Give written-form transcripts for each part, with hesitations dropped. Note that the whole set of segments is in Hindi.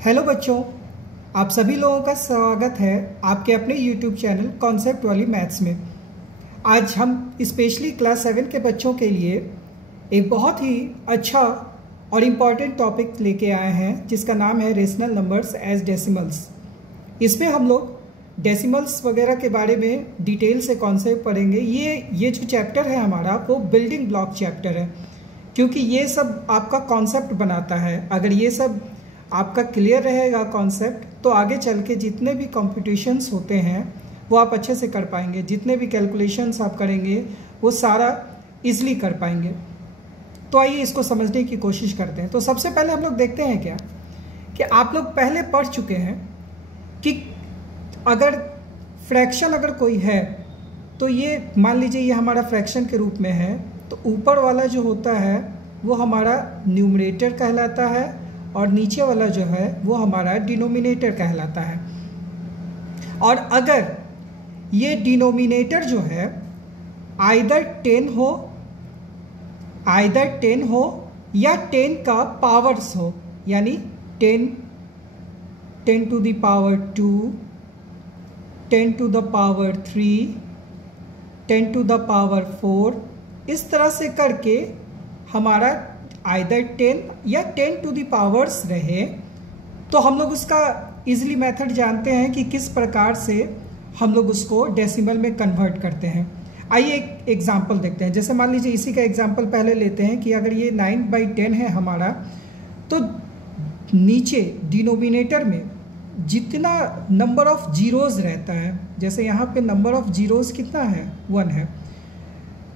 हेलो बच्चों, आप सभी लोगों का स्वागत है आपके अपने YouTube चैनल कॉन्सेप्ट वाली मैथ्स में। आज हम स्पेशली क्लास 7 के बच्चों के लिए एक बहुत ही अच्छा और इम्पॉर्टेंट टॉपिक लेके आए हैं जिसका नाम है रेशनल नंबर्स एज डेसिमल्स। इसमें हम लोग डेसिमल्स वगैरह के बारे में डिटेल से कॉन्सेप्ट पढ़ेंगे। ये जो चैप्टर है हमारा वो बिल्डिंग ब्लॉक चैप्टर है, क्योंकि ये सब आपका कॉन्सेप्ट बनाता है। अगर ये सब आपका क्लियर रहेगा कॉन्सेप्ट, तो आगे चल के जितने भी कॉम्पिटिशन्स होते हैं वो आप अच्छे से कर पाएंगे। जितने भी कैलकुलेशंस आप करेंगे वो सारा इजीली कर पाएंगे। तो आइए इसको समझने की कोशिश करते हैं। तो सबसे पहले हम लोग देखते हैं क्या कि आप लोग पहले पढ़ चुके हैं कि अगर फ्रैक्शन अगर कोई है तो ये मान लीजिए ये हमारा फ्रैक्शन के रूप में है, तो ऊपर वाला जो होता है वो हमारा न्यूमरेटर कहलाता है और नीचे वाला जो है वो हमारा डिनोमिनेटर कहलाता है। और अगर ये डिनोमिनेटर जो है आइदर 10 हो या 10 का पावर्स हो, यानी 10 to the power 2, 10 to the power 3, 10 to the power 4, इस तरह से करके हमारा आइदर 10 या 10 टू दी पावर्स रहे, तो हम लोग उसका इजीली मेथड जानते हैं कि किस प्रकार से हम लोग उसको डेसिमल में कन्वर्ट करते हैं। आइए एक एग्जांपल देखते हैं। जैसे मान लीजिए इसी का एग्जांपल पहले लेते हैं कि अगर ये 9/10 है हमारा, तो नीचे डिनोमिनेटर में जितना नंबर ऑफ जीरोज़ रहता है, जैसे यहाँ पे नंबर ऑफ जीरोज़ कितना है 1 है,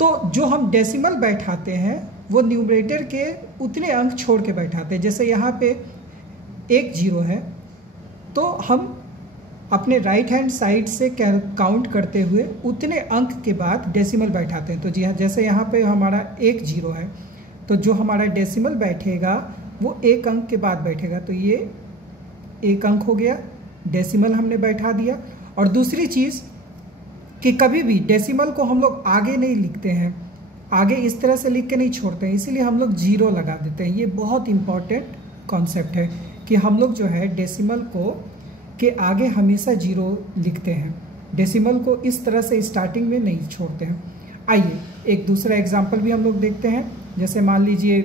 तो जो हम डेसिमल बैठाते हैं वो न्यूमरेटर के उतने अंक छोड़ के बैठाते हैं। जैसे यहाँ पे 1 0 है, तो हम अपने राइट हैंड साइड से काउंट करते हुए उतने अंक के बाद डेसिमल बैठाते हैं। तो जी हाँ, जैसे यहाँ पे हमारा 1 0 है, तो जो हमारा डेसिमल बैठेगा वो 1 अंक के बाद बैठेगा। तो ये 1 अंक हो गया, डेसिमल हमने बैठा दिया। और दूसरी चीज़ कि कभी भी डेसिमल को हम लोग आगे नहीं लिखते हैं, आगे इस तरह से लिख के नहीं छोड़ते हैं, इसीलिए हम लोग 0 लगा देते हैं। ये बहुत इंपॉर्टेंट कॉन्सेप्ट है कि हम लोग जो है डेसिमल को के आगे हमेशा 0 लिखते हैं। डेसिमल को इस तरह से स्टार्टिंग में नहीं छोड़ते हैं। आइए एक दूसरा एग्जांपल भी हम लोग देखते हैं। जैसे मान लीजिए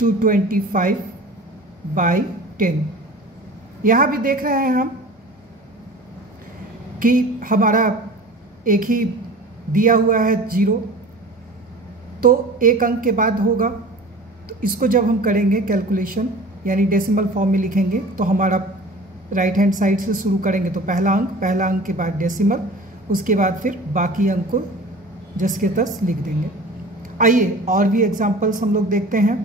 225/10, यहाँ भी देख रहे हैं हम कि हमारा एक ही दिया हुआ है 0, तो 1 अंक के बाद होगा। तो इसको जब हम करेंगे कैलकुलेशन, यानी डेसिमल फॉर्म में लिखेंगे, तो हमारा राइट हैंड साइड से शुरू करेंगे तो पहला अंक के बाद डेसिमल, उसके बाद फिर बाकी अंक को जस के तस लिख देंगे। आइए और भी एग्जांपल्स हम लोग देखते हैं।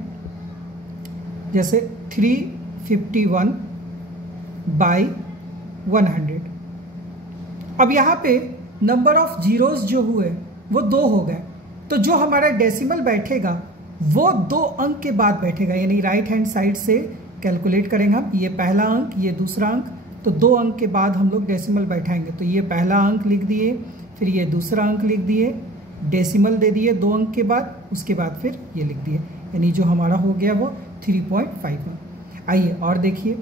जैसे 351/100। अब यहाँ पे नंबर ऑफ जीरोस जो हुए वो 2 हो गए, तो जो हमारा डेसिमल बैठेगा वो 2 अंक के बाद बैठेगा, यानी राइट हैंड साइड से कैलकुलेट करेंगे हम। ये पहला अंक, ये दूसरा अंक, तो 2 अंक के बाद हम लोग डेसिमल बैठाएंगे। तो ये पहला अंक लिख दिए, फिर ये दूसरा अंक लिख दिए, डेसिमल दे दिए 2 अंक के बाद, उसके बाद फिर ये लिख दिए, यानी जो हमारा हो गया वो 3.51। आइए और देखिए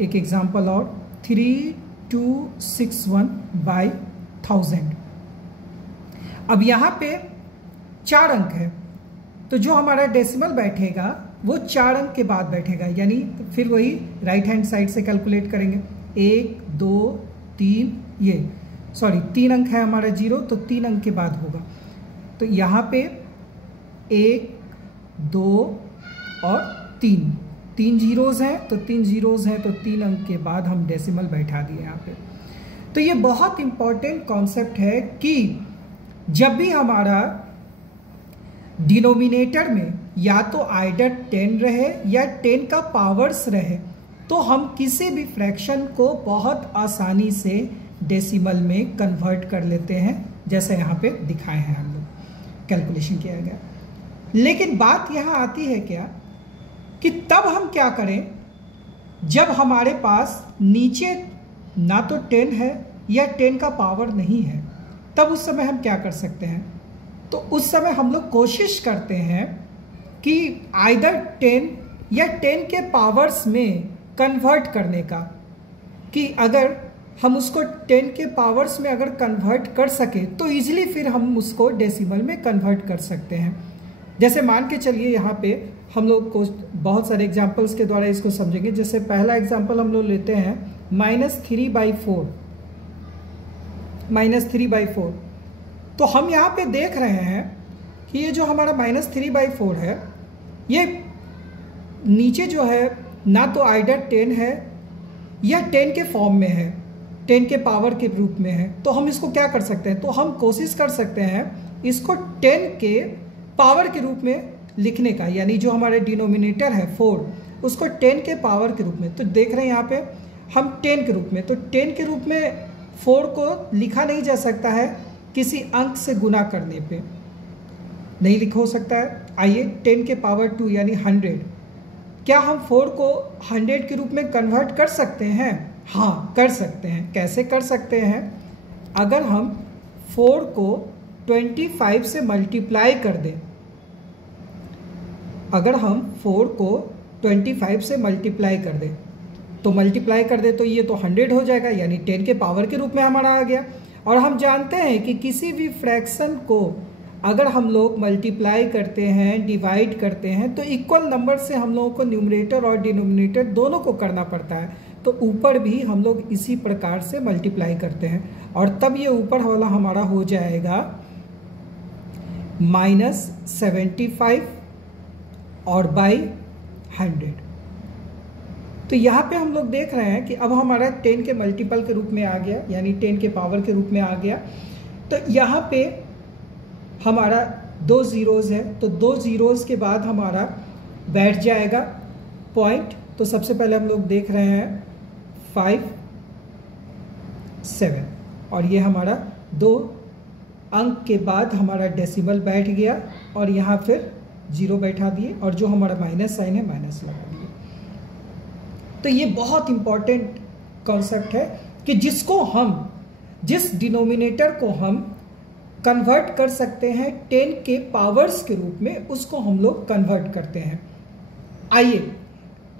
एक एग्जाम्पल और, 3261/1000। अब यहाँ पे 4 अंक है, तो जो हमारा डेसिमल बैठेगा वो 4 अंक के बाद बैठेगा, यानी फिर वही राइट हैंड साइड से कैलकुलेट करेंगे। 1 2 3, ये 3 अंक है हमारा 0, तो 3 अंक के बाद होगा। तो यहाँ पे 1 2 और 3 जीरोज़ हैं, तो 3 जीरोज़ हैं, तो 3 अंक के बाद हम डेसिमल बैठा दिए यहाँ पे। तो ये बहुत इंपॉर्टेंट कॉन्सेप्ट है कि जब भी हमारा डिनोमिनेटर में या तो आइदर 10 रहे या 10 का पावर्स रहे, तो हम किसी भी फ्रैक्शन को बहुत आसानी से डेसिमल में कन्वर्ट कर लेते हैं, जैसे यहाँ पे दिखाए हैं हम लोग, कैलकुलेशन किया गया। लेकिन बात यहाँ आती है क्या कि तब हम क्या करें जब हमारे पास नीचे ना तो 10 है या 10 का पावर नहीं है, तब उस समय हम क्या कर सकते हैं? तो उस समय हम लोग कोशिश करते हैं कि आइदर 10 या 10 के पावर्स में कन्वर्ट करने का, कि अगर हम उसको 10 के पावर्स में अगर कन्वर्ट कर सके तो ईजिली फिर हम उसको डेसिमल में कन्वर्ट कर सकते हैं। जैसे मान के चलिए यहाँ पे हम लोग को बहुत सारे एग्जांपल्स के द्वारा इसको समझेंगे। जैसे पहला एग्जांपल हम लोग लेते हैं -3/4, -3/4। तो हम यहाँ पे देख रहे हैं कि ये जो हमारा -3/4 है, ये नीचे जो है ना तो आइडर 10 है या 10 के फॉर्म में है, 10 के पावर के रूप में है। तो हम इसको क्या कर सकते हैं, तो हम कोशिश कर सकते हैं इसको 10 के पावर के रूप में लिखने का, यानी जो हमारे डिनोमिनेटर है 4 उसको 10 के पावर के रूप में। तो देख रहे हैं यहाँ पे हम 10 के रूप में, तो 10 के रूप में 4 को लिखा नहीं जा सकता है किसी अंक से गुना करने पे, नहीं लिखा हो सकता है। आइए 10 के पावर 2 यानी 100, क्या हम 4 को 100 के रूप में कन्वर्ट कर सकते हैं? हाँ, कर सकते हैं। कैसे कर सकते हैं? अगर हम 4 को 25 से मल्टीप्लाई कर दें, अगर हम 4 को 25 से मल्टीप्लाई कर दें, तो मल्टीप्लाई कर दें तो ये तो 100 हो जाएगा, यानी 10 के पावर के रूप में हमारा आ गया। और हम जानते हैं कि किसी भी फ्रैक्शन को अगर हम लोग मल्टीप्लाई करते हैं, डिवाइड करते हैं, तो इक्वल नंबर से हम लोगों को न्यूमरेटर और डिनोमिनेटर दोनों को करना पड़ता है। तो ऊपर भी हम लोग इसी प्रकार से मल्टीप्लाई करते हैं और तब ये ऊपर वाला हमारा हो जाएगा -75 और बाई 100। तो यहाँ पे हम लोग देख रहे हैं कि अब हमारा 10 के मल्टीपल के रूप में आ गया, यानी 10 के पावर के रूप में आ गया। तो यहाँ पे हमारा 2 ज़ीरोज़ है, तो 2 ज़ीरोज़ के बाद हमारा बैठ जाएगा पॉइंट। तो सबसे पहले हम लोग देख रहे हैं 5, 7, और ये हमारा 2 अंक के बाद हमारा डेसिमल बैठ गया और यहाँ फिर 0 बैठा दिए और जो हमारा माइनस साइन है माइनस लगा दिए। तो ये बहुत इंपॉर्टेंट कॉन्सेप्ट है कि जिसको हम, जिस डिनोमिनेटर को हम कन्वर्ट कर सकते हैं 10 के पावर्स के रूप में, उसको हम लोग कन्वर्ट करते हैं। आइए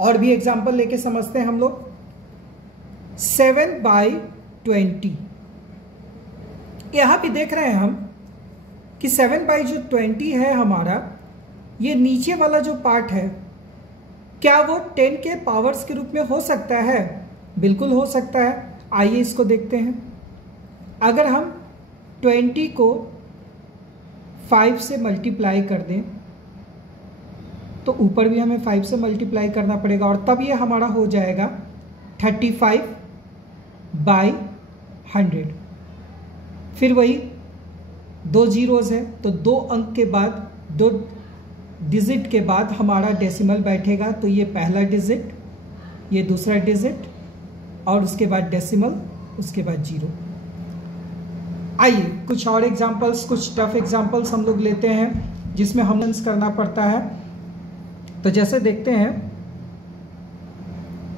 और भी एग्जांपल लेके समझते हैं हम लोग। 7/20, यहाँ पे देख रहे हैं हम कि 7/20 है हमारा, ये नीचे वाला जो पार्ट है, क्या वो 10 के पावर्स के रूप में हो सकता है? बिल्कुल हो सकता है। आइए इसको देखते हैं। अगर हम 20 को 5 से मल्टीप्लाई कर दें तो ऊपर भी हमें 5 से मल्टीप्लाई करना पड़ेगा और तब ये हमारा हो जाएगा 35/100। फिर वही 2 ज़ीरोज़ है, तो 2 अंक के बाद, 2 डिजिट के बाद हमारा डेसिमल बैठेगा। तो ये पहला डिजिट, ये दूसरा डिजिट और उसके बाद डेसिमल, उसके बाद 0। आइए कुछ और एग्जांपल्स, कुछ टफ एग्जांपल्स हम लोग लेते हैं जिसमें हमें करना पड़ता है। तो जैसे देखते हैं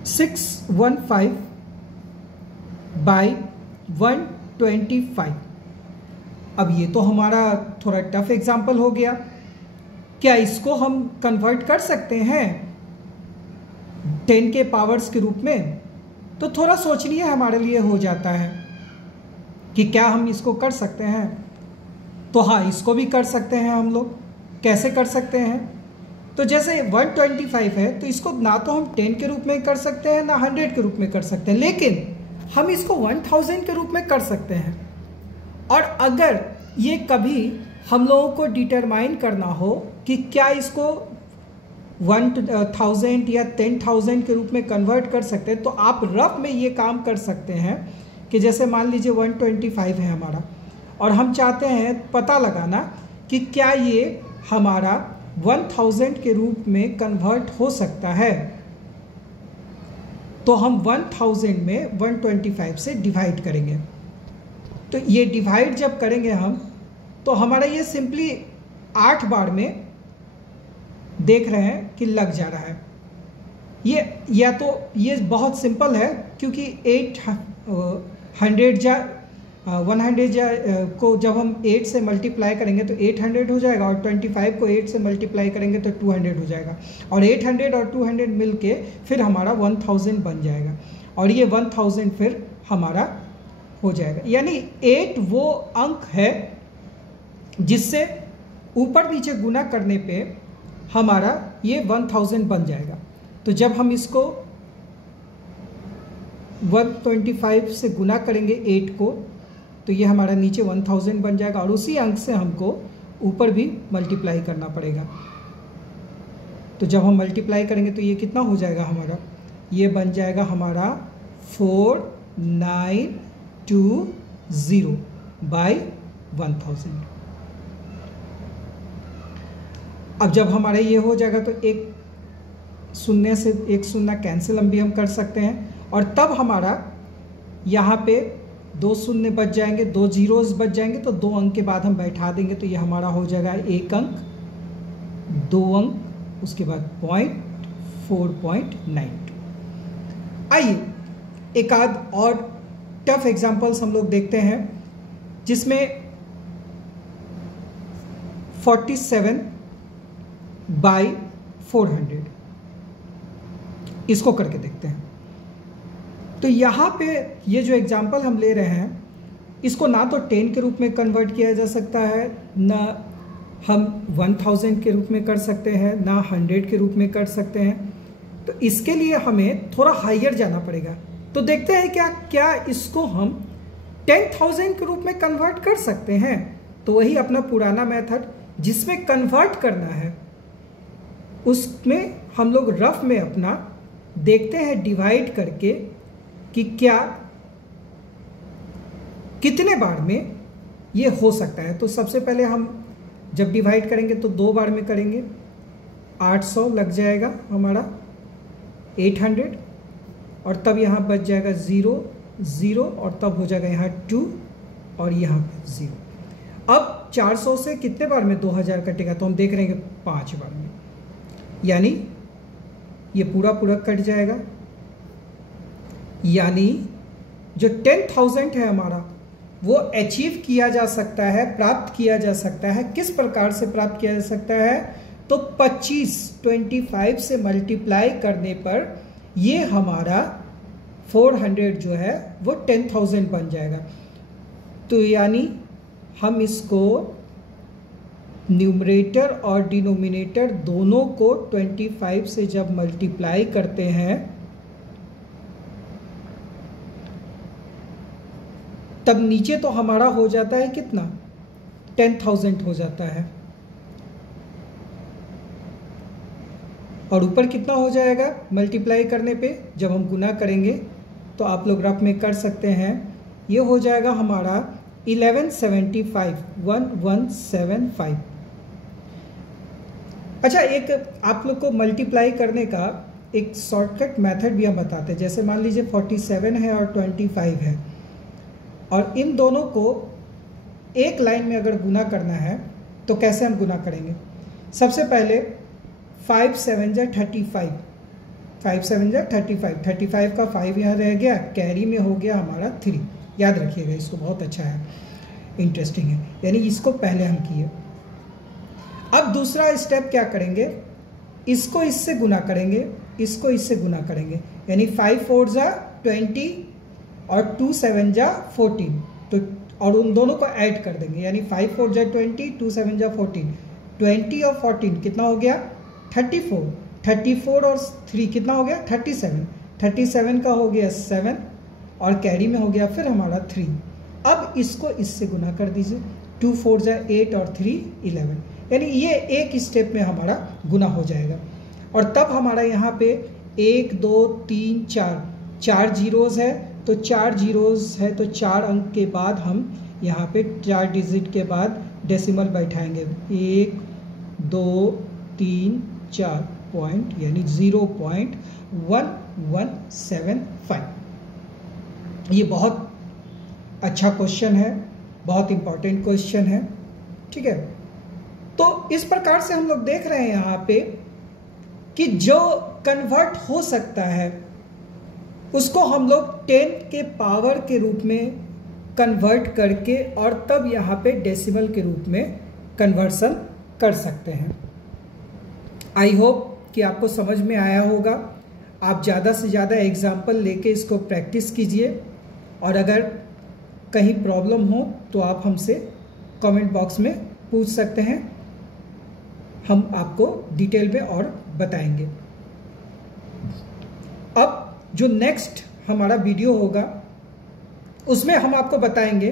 615/125। अब ये तो हमारा थोड़ा टफ एग्जांपल हो गया। क्या इसको हम कन्वर्ट कर सकते हैं 10 के पावर्स के रूप में? तो थोड़ा सोचनीय हमारे लिए हो जाता है कि क्या हम इसको कर सकते हैं। तो हाँ, इसको भी कर सकते हैं हम लोग। कैसे कर सकते हैं? तो जैसे 125 है, तो इसको ना तो हम 10 के रूप में कर सकते हैं, ना 100 के रूप में कर सकते हैं, लेकिन हम इसको 1000 के रूप में कर सकते हैं। और अगर ये कभी हम लोगों को डिटरमाइन करना हो कि क्या इसको 1000 या 10,000 के रूप में कन्वर्ट कर सकते हैं, तो आप रफ में ये काम कर सकते हैं कि जैसे मान लीजिए 125 है हमारा और हम चाहते हैं पता लगाना कि क्या ये हमारा 1000 के रूप में कन्वर्ट हो सकता है। तो हम 1000 में 125 से डिवाइड करेंगे। तो ये डिवाइड जब करेंगे हम, तो हमारा ये सिंपली 8 बार में देख रहे हैं कि लग जा रहा है। ये या तो ये बहुत सिंपल है क्योंकि 800 100 को जब हम 8 से मल्टीप्लाई करेंगे तो 800 हो जाएगा, और 25 को 8 से मल्टीप्लाई करेंगे तो 200 हो जाएगा, और 800 और 200 मिल के फिर हमारा 1000 बन जाएगा, और ये 1000 फिर हमारा हो जाएगा। यानी 8 वो अंक है जिससे ऊपर नीचे गुना करने पे हमारा ये 1000 बन जाएगा। तो जब हम इसको 125 से गुना करेंगे 8 को, तो ये हमारा नीचे 1000 बन जाएगा, और उसी अंक से हमको ऊपर भी मल्टीप्लाई करना पड़ेगा। तो जब हम मल्टीप्लाई करेंगे तो ये कितना हो जाएगा हमारा, ये बन जाएगा हमारा 4920 बाई 1000। अब जब हमारा ये हो जाएगा तो एक शून्य से एक शून्य कैंसिल हम कर सकते हैं, और तब हमारा यहाँ पे 2 शून्य बच जाएंगे, 2 जीरोस बच जाएंगे, तो 2 अंक के बाद हम बैठा देंगे, तो ये हमारा हो जाएगा 1 अंक, 2 अंक, उसके बाद पॉइंट 4.92। आइए एक आध और टफ एग्जांपल्स हम लोग देखते हैं, जिसमें 47 बाई 400 इसको करके देखते हैं। तो यहाँ पे ये जो एग्जांपल हम ले रहे हैं, इसको ना तो 10 के रूप में कन्वर्ट किया जा सकता है, ना हम 1000 के रूप में कर सकते हैं, ना 100 के रूप में कर सकते हैं। तो इसके लिए हमें थोड़ा हायर जाना पड़ेगा। तो देखते हैं क्या इसको हम 10,000 के रूप में कन्वर्ट कर सकते हैं। तो वही अपना पुराना मेथड जिसमें कन्वर्ट करना है, उसमें हम लोग रफ में अपना देखते हैं डिवाइड करके कि क्या कितने बार में ये हो सकता है। तो सबसे पहले हम जब डिवाइड करेंगे तो 2 बार में करेंगे, 800 लग जाएगा हमारा 800, और तब यहाँ बच जाएगा 0 0, और तब हो जाएगा यहाँ 2 और यहाँ पे 0। अब 400 से कितने बार में 2000 कटेगा, तो हम देख रहे हैं 5 बार में, यानी ये पूरा कट जाएगा। यानी जो 10,000 है हमारा, वो अचीव किया जा सकता है, प्राप्त किया जा सकता है। किस प्रकार से प्राप्त किया जा सकता है, तो 25 से मल्टीप्लाई करने पर ये हमारा 400 जो है वो 10,000 बन जाएगा। तो यानी हम इसको न्यूमरेटर और डिनोमिनेटर दोनों को 25 से जब मल्टीप्लाई करते हैं, तब नीचे तो हमारा हो जाता है कितना, 10,000 हो जाता है, और ऊपर कितना हो जाएगा मल्टीप्लाई करने पे जब हम गुना करेंगे। तो आप लोग रफ में कर सकते हैं, ये हो जाएगा हमारा 1175। अच्छा, एक आप लोग को मल्टीप्लाई करने का एक शॉर्टकट मेथड भी हम बताते हैं। जैसे मान लीजिए 47 है और 25 है, और इन दोनों को एक लाइन में अगर गुना करना है तो कैसे हम गुना करेंगे। सबसे पहले 5 7 जा 35, 5 7 जा 35, 35 का 5 यहाँ रह गया, कैरी में हो गया हमारा 3। याद रखिएगा इसको, बहुत अच्छा है, इंटरेस्टिंग है। यानी इसको पहले हम किए। अब दूसरा स्टेप क्या करेंगे, इसको इससे गुना करेंगे, इसको इससे गुना करेंगे, यानी 5 4 जा 20 और 2 7 जा 14। तो और उन दोनों को ऐड कर देंगे, यानी 5 4 जा 20, 2 7 जा 14, 20 और 14 कितना हो गया 34, 34 और 3 कितना हो गया 37, 37 का हो गया 7 और कैरी में हो गया फिर हमारा 3। अब इसको इससे गुना कर दीजिए, 2 4 जा 8 और 3 11, यानी ये एक स्टेप में हमारा गुना हो जाएगा। और तब हमारा यहाँ पे 1 2 3 4 जीरोज़ है, तो 4 जीरोज़ है, तो 4 अंक के बाद हम यहाँ पे 4 डिजिट के बाद डेसिमल बैठाएंगे, 1 2 3 4 पॉइंट, यानी 0.1175। ये बहुत अच्छा क्वेश्चन है, बहुत इंपॉर्टेंट क्वेश्चन है, ठीक है। तो इस प्रकार से हम लोग देख रहे हैं यहाँ पे कि जो कन्वर्ट हो सकता है उसको हम लोग 10 के पावर के रूप में कन्वर्ट करके और तब यहाँ पे डेसिमल के रूप में कन्वर्सन कर सकते हैं। आई होप कि आपको समझ में आया होगा। आप ज़्यादा से ज़्यादा एग्जाम्पल लेके इसको प्रैक्टिस कीजिए, और अगर कहीं प्रॉब्लम हो तो आप हमसे कमेंट बॉक्स में पूछ सकते हैं, हम आपको डिटेल में और बताएंगे। अब जो नेक्स्ट हमारा वीडियो होगा उसमें हम आपको बताएंगे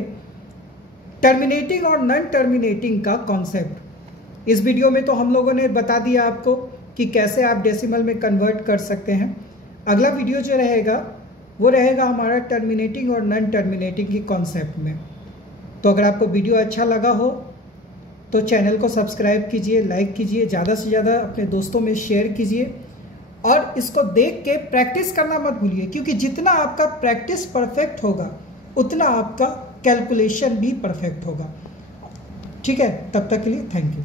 टर्मिनेटिंग और नॉन टर्मिनेटिंग का कॉन्सेप्ट। इस वीडियो में तो हम लोगों ने बता दिया आपको कि कैसे आप डेसिमल में कन्वर्ट कर सकते हैं। अगला वीडियो जो रहेगा वो रहेगा हमारा टर्मिनेटिंग और नॉन टर्मिनेटिंग की कॉन्सेप्ट में। तो अगर आपको वीडियो अच्छा लगा हो तो चैनल को सब्सक्राइब कीजिए, लाइक कीजिए, ज़्यादा से ज़्यादा अपने दोस्तों में शेयर कीजिए, और इसको देख के प्रैक्टिस करना मत भूलिए, क्योंकि जितना आपका प्रैक्टिस परफेक्ट होगा उतना आपका कैलकुलेशन भी परफेक्ट होगा। ठीक है, तब तक के लिए थैंक यू।